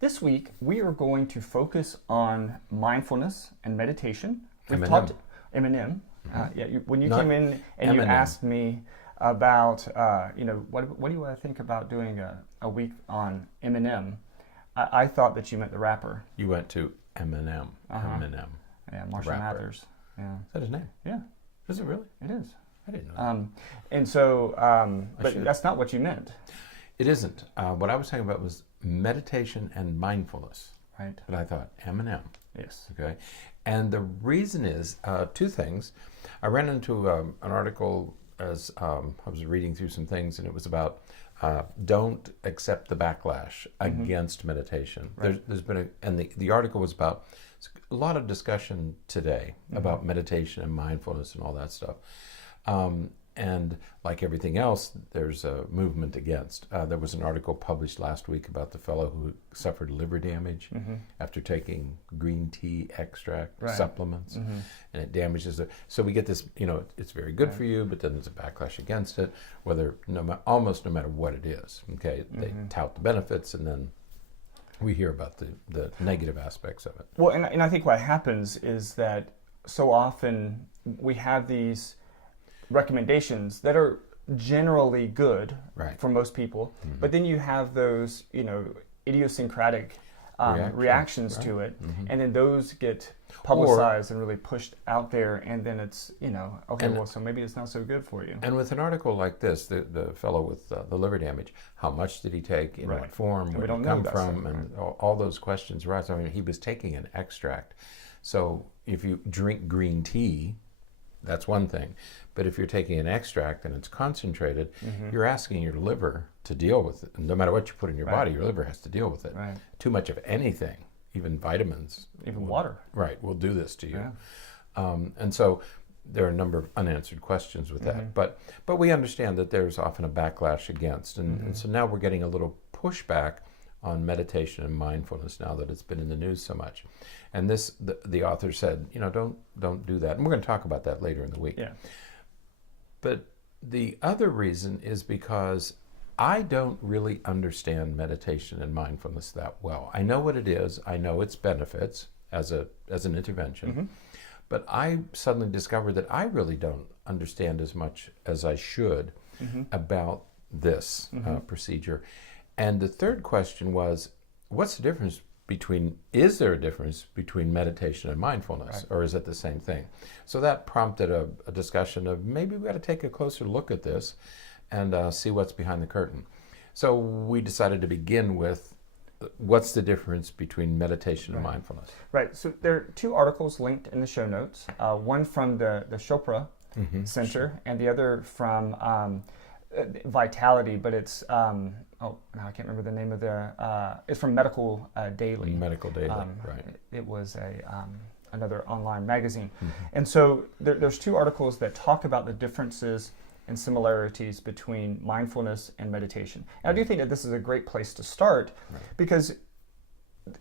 This week, we are going to focus on mindfulness and meditation. We've M&M. talked Eminem. When you Not came in and you M&M. asked me about, what do you think about doing a week on Eminem? I thought that you meant the rapper. You went to Eminem. Eminem. Yeah, Marshall Rapper. Mathers. Yeah. Is that his name? Yeah, Is it really? it is. I didn't know. And so, but should. that's not what you meant, It isn't. What I was talking about was meditation and mindfulness. right? But I thought Eminem. Yes. Okay. And the reason is two things. I ran into an article as I was reading through some things, and it was about don't accept the backlash against meditation. Right. There's been the article was about a lot of discussion today about meditation and mindfulness and all that stuff. And like everything else, there's a movement against. There was an article published last week about the fellow who suffered liver damage after taking green tea extract supplements, and it damages it. So we get this, it's very good for you, but then there's a backlash against it, whether almost no matter what it is. Okay, they tout the benefits, and then we hear about the negative aspects of it. Well, and I think what happens is that so often we have these recommendations that are generally good for most people, but then you have those, idiosyncratic reactions to it, and then those get publicized and really pushed out there, and then it's, so maybe it's not so good for you. And with an article like this, the fellow with the liver damage, how much did he take, in what form, where did it come from, and all those questions arise. I mean, he was taking an extract. So if you drink green tea, that's one thing. But if you're taking an extract and it's concentrated, you're asking your liver to deal with it. And no matter what you put in your body, your liver has to deal with it. Right. Too much of anything, even vitamins. Even water. Right, will do this to you. Yeah. And so there are a number of unanswered questions with that. But we understand that there's often a backlash against. And so now we're getting a little pushback on meditation and mindfulness now that it's been in the news so much. And the author said, don't do that. And we're going to talk about that later in the week. Yeah. But the other reason is because I don't really understand meditation and mindfulness that well. I know what it is. I know its benefits as an intervention. But I suddenly discovered that I really don't understand as much as I should about this procedure. And the third question was, is there a difference between meditation and mindfulness, or is it the same thing? So that prompted a discussion of maybe we've got to take a closer look at this and see what's behind the curtain. So we decided to begin with what's the difference between meditation and mindfulness. Right. So there are two articles linked in the show notes, one from the Chopra Center and the other from Vitality, but it's I can't remember the name of it's from Medical Daily. Medical Daily, right. It was another online magazine. And so there's two articles that talk about the differences and similarities between mindfulness and meditation. And I do think that this is a great place to start because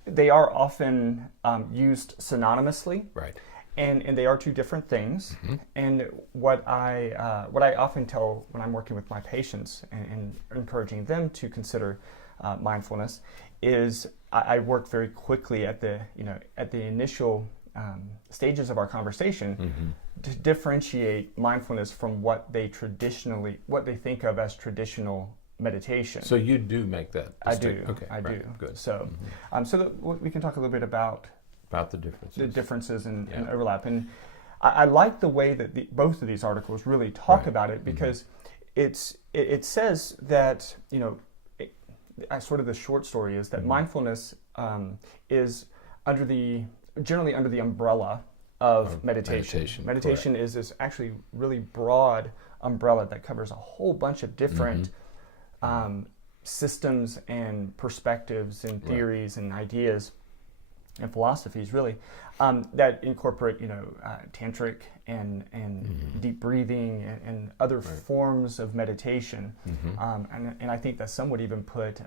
they are often used synonymously. Right. And they are two different things. And what I often tell when I'm working with my patients and encouraging them to consider mindfulness is I work very quickly at the initial stages of our conversation to differentiate mindfulness from what they think of as traditional meditation. So you do make that distinction. I do. Okay, I do. Good. So, we can talk a little bit about the differences. The differences and overlap. And I like the way that both of these articles really talk about it because it says that, sort of the short story is that mindfulness is generally under the umbrella of meditation. Meditation is this actually really broad umbrella that covers a whole bunch of different systems and perspectives and theories and ideas and philosophies, really, that incorporate, tantric and deep breathing and other forms of meditation. And I think that some would even put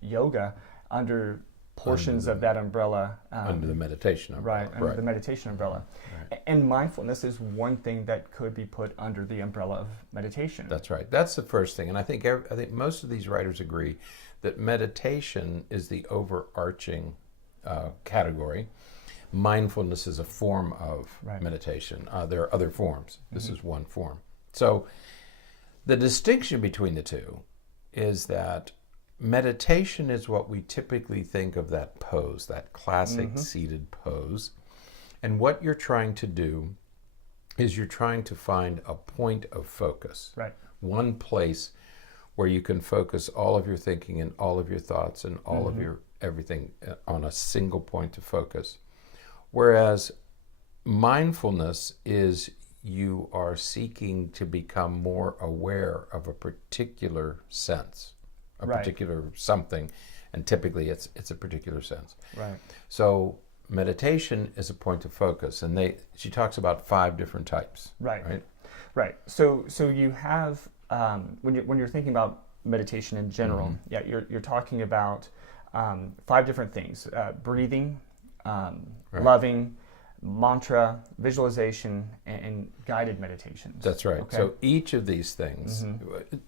yoga under portions of that umbrella. Under the meditation umbrella. Right, under the meditation umbrella. Right. And mindfulness is one thing that could be put under the umbrella of meditation. That's right. That's the first thing. And I think most of these writers agree that meditation is the overarching category. Mindfulness is a form of meditation. There are other forms. This is one form. So the distinction between the two is that meditation is what we typically think of that pose, that classic seated pose. And what you're trying to do is you're trying to find a point of focus. Right. One place where you can focus all of your thinking and all of your thoughts and all of your everything on a single point of focus. Whereas mindfulness is you are seeking to become more aware of a particular sense, a particular something, and typically it's a particular sense. Right. So meditation is a point of focus, and she talks about 5 different types. Right. So you have when you're thinking about meditation in general, you're talking about 5 different things: breathing, loving, mantra, visualization, and guided meditations. That's right. Okay? So each of these things,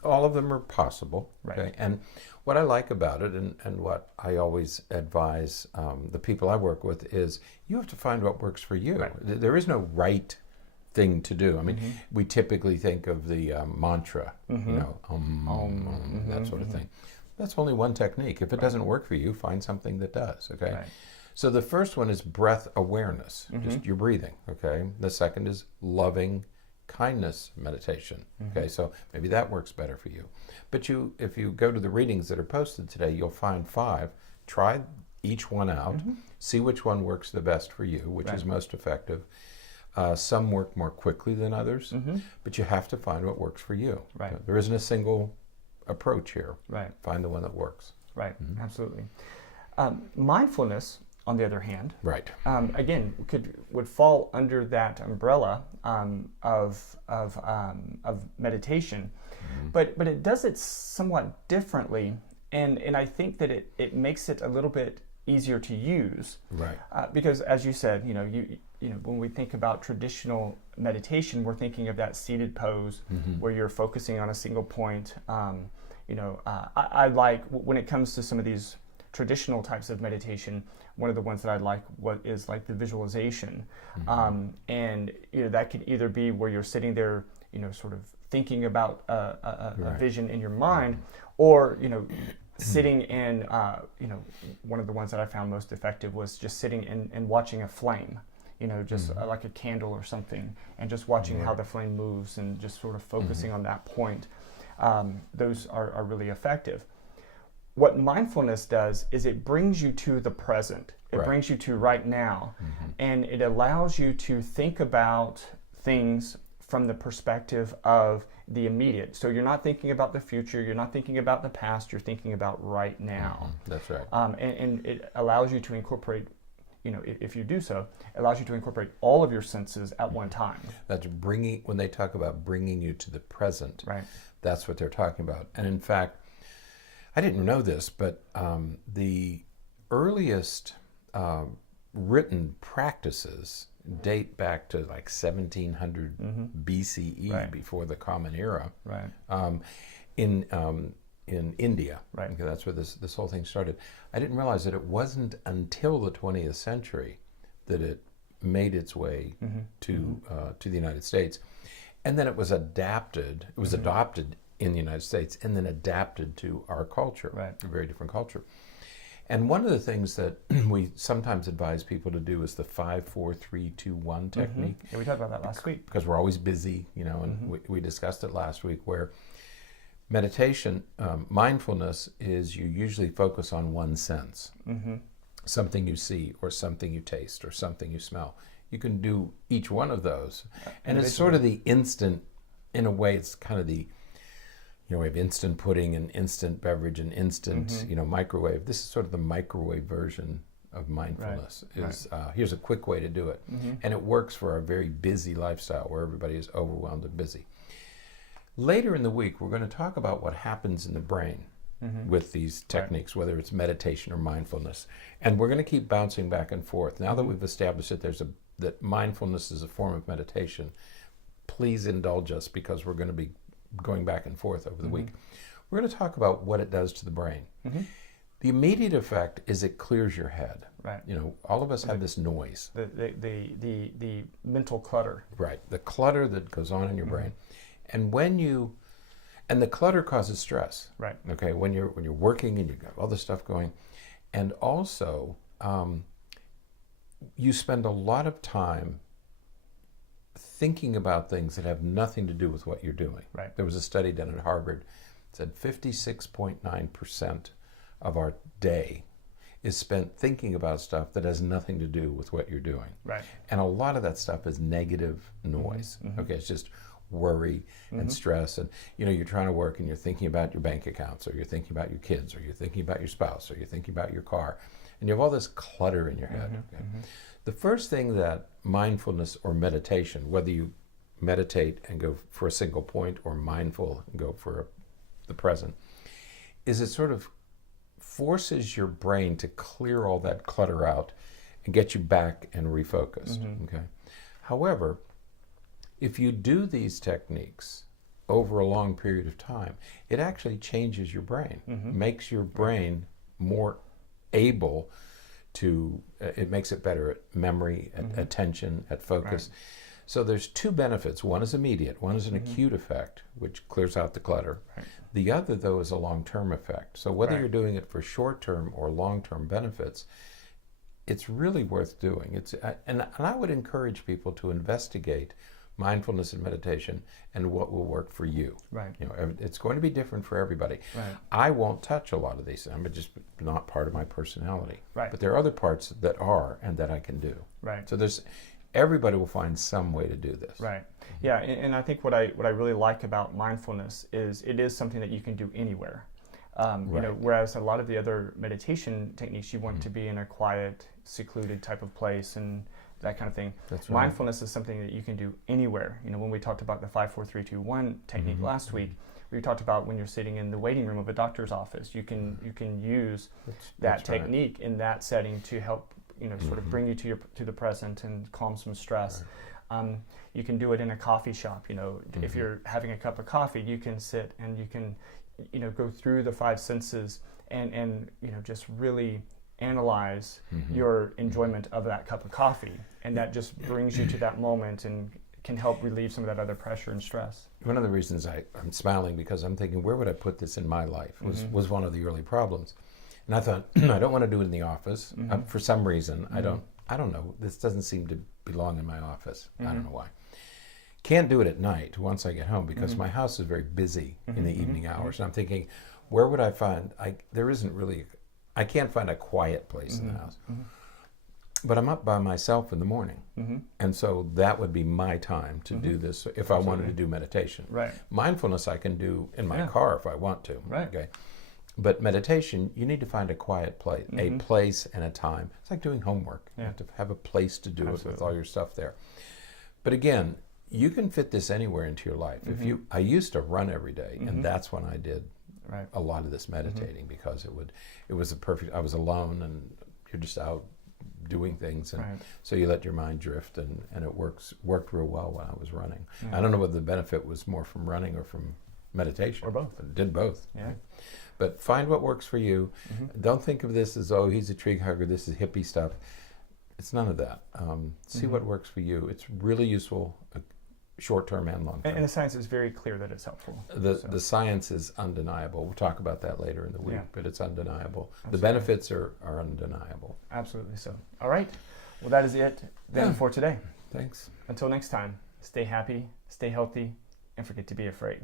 all of them are possible. Right. Okay? And what I like about it, and what I always advise the people I work with, is you have to find what works for you. Right. There is no right thing to do. I mean, we typically think of the mantra, that sort of thing. That's only one technique. If it doesn't work for you, find something that does. Okay. Right. So the first one is breath awareness, just your breathing, okay? The second is loving kindness meditation, okay? So maybe that works better for you. But if you go to the readings that are posted today, you'll find 5. Try each one out, see which one works the best for you, which is most effective. Some work more quickly than others, but you have to find what works for you. Right. There isn't a single approach here. Right. Find the one that works. Right, absolutely. Mindfulness, on the other hand, again, would fall under that umbrella of meditation, but it does it somewhat differently, and I think that it makes it a little bit easier to use, because as you said, when we think about traditional meditation, we're thinking of that seated pose where you're focusing on a single point. I like, when it comes to some of these traditional types of meditation, one of the ones that I like is like the visualization, and that could either be where you're sitting there, sort of thinking about a vision in your mind, or sitting in, one of the ones that I found most effective was just sitting and watching a flame, just like a candle or something, and just watching how the flame moves and just sort of focusing on that point. Those are really effective. What mindfulness does is it brings you to the present. It brings you to right now, and it allows you to think about things from the perspective of the immediate. So you're not thinking about the future, you're not thinking about the past, you're thinking about right now. That's right. And it allows you to incorporate, if you do so, it allows you to incorporate all of your senses at one time. That's when they talk about bringing you to the present, that's what they're talking about. And in fact, I didn't know this, but the earliest written practices date back to like 1700 BCE, before the Common Era, in India. Okay, that's where this whole thing started. I didn't realize that it wasn't until the 20th century that it made its way to the United States, and then it was adapted. It was adopted in the United States, and then adapted to our culture, a very different culture. And one of the things that we sometimes advise people to do is the 5-4-3-2-1 technique. Yeah, we talked about that last week. Because we're always busy, and we discussed it last week, where meditation, mindfulness is you usually focus on one sense. Something you see, or something you taste, or something you smell. You can do each one of those. And it's sort of the instant, in a way, it's kind of the, we have instant pudding and instant beverage and instant, microwave. This is sort of the microwave version of mindfulness. Here's a quick way to do it. And it works for our very busy lifestyle where everybody is overwhelmed and busy. Later in the week, we're going to talk about what happens in the brain with these techniques, whether it's meditation or mindfulness. And we're going to keep bouncing back and forth. Now that we've established that mindfulness is a form of meditation, please indulge us, because we're going to be going back and forth over the week. We're going to talk about what it does to the brain. Mm-hmm. The immediate effect is it clears your head. Right. You know, all of us have this noise. The mental clutter. Right. The clutter that goes on in your Mm-hmm. brain. And the clutter causes stress. Right. Okay. When you're working and you've got all this stuff going. And also, you spend a lot of time thinking about things that have nothing to do with what you're doing. Right. There was a study done at Harvard that said 56.9% of our day is spent thinking about stuff that has nothing to do with what you're doing. Right. And a lot of that stuff is negative noise. Mm-hmm. Okay, it's just worry and stress, and you're trying to work and you're thinking about your bank accounts, or you're thinking about your kids, or you're thinking about your spouse, or you're thinking about your car, and you have all this clutter in your head. Okay? The first thing that mindfulness or meditation, whether you meditate and go for a single point or mindful and go for the present, is it sort of forces your brain to clear all that clutter out and get you back and refocused. Okay. However, if you do these techniques over a long period of time, it actually changes your brain, makes your brain more able to, it makes it better at memory, at attention, at focus. Right. So there's two benefits. One is immediate, one is an acute effect, which clears out the clutter. Right. The other, though, is a long-term effect. So whether you're doing it for short-term or long-term benefits, it's really worth doing. And I would encourage people to investigate mindfulness and meditation and what will work for you. Right. It's going to be different for everybody. Right. I won't touch a lot of these. I'm just not part of my personality. Right. But there are other parts that are and that I can do. Right. So everybody will find some way to do this. Right. Yeah, and I think what I really like about mindfulness is it is something that you can do anywhere. Whereas a lot of the other meditation techniques, you want to be in a quiet, secluded type of place and that kind of thing. That's right. Mindfulness is something that you can do anywhere. When we talked about the 5, 4, 3, 2, 1 technique last week, we talked about when you're sitting in the waiting room of a doctor's office, you can use that technique in that setting to help sort of bring you to the present and calm some stress. Right. You can do it in a coffee shop. If you're having a cup of coffee, you can sit and you can go through the 5 senses and just really analyze your enjoyment of that cup of coffee, and that just brings you to that moment and can help relieve some of that other pressure and stress. One of the reasons I'm smiling, because I'm thinking, where would I put this in my life, was one of the early problems. And I thought, I don't want to do it in the office. For some reason, I don't know. This doesn't seem to belong in my office. I don't know why. Can't do it at night once I get home, because my house is very busy in the evening hours. And I'm thinking, where would I find, I can't find a quiet place in the house. But I'm up by myself in the morning. And so that would be my time to do this if I wanted to do meditation. Right. Mindfulness I can do in my car if I want to. Right. Okay. But meditation, you need to find a quiet place, a place and a time. It's like doing homework. You have to have a place to do it with all your stuff there. But again, you can fit this anywhere into your life. I used to run every day, and that's when I did a lot of this meditating, because it was a perfect. I was alone, and you're just out doing things, and so you let your mind drift, and it worked real well when I was running. I don't know whether the benefit was more from running or from meditation, or both. I did both. Yeah. Right? But find what works for you. Don't think of this as, oh, he's a tree hugger, this is hippie stuff. It's none of that. See what works for you. It's really useful, short-term and long-term. And the science is very clear that it's helpful. The science is undeniable. We'll talk about that later in the week, but it's undeniable. Absolutely. The benefits are undeniable. Absolutely so. All right. Well, that is it then for today. Thanks. Until next time, stay happy, stay healthy, and forget to be afraid.